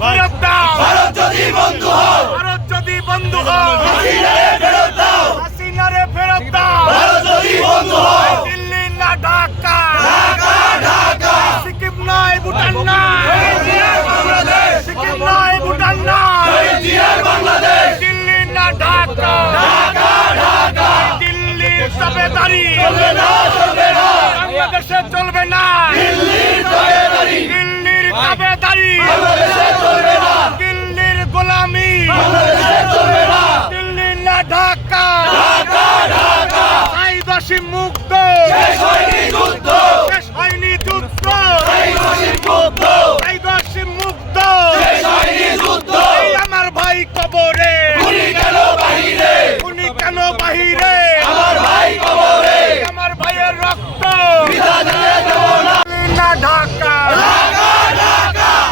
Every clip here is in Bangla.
ফেরত দাও। ভারত যদি বন্ধু হও। ভারত যদি বন্ধু হয় হাসিনারে ফেরত দাও। হাসিনারে ফেরত দাও। ভারত যদি বন্ধু হও। দিল্লি না ঢাকা। ঢাকা ঢাকা। সিকিম নয় ভুটান নয় বাংলাদেশ। সিকিম নয় ভুটান নয় জিয়ার বাংলাদেশ। দিল্লি না ঢাকা। ঢাকা ঢাকা। দিল্লির তাবেদারি চলবে না চলবে না বাংলাদেশে চলবে না। ঢাকা।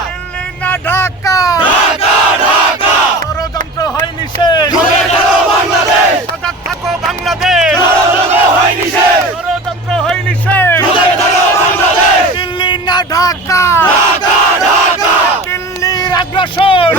দিল্লি না ঢাকা। ষড়যন্ত্র গেল বাংলাদেশ সজাগ থাকো বাংলাদেশ। ষড়যন্ত্র গেল বাংলাদেশ দিল্লি না ঢাকা। দিল্লির আগ্রাসন।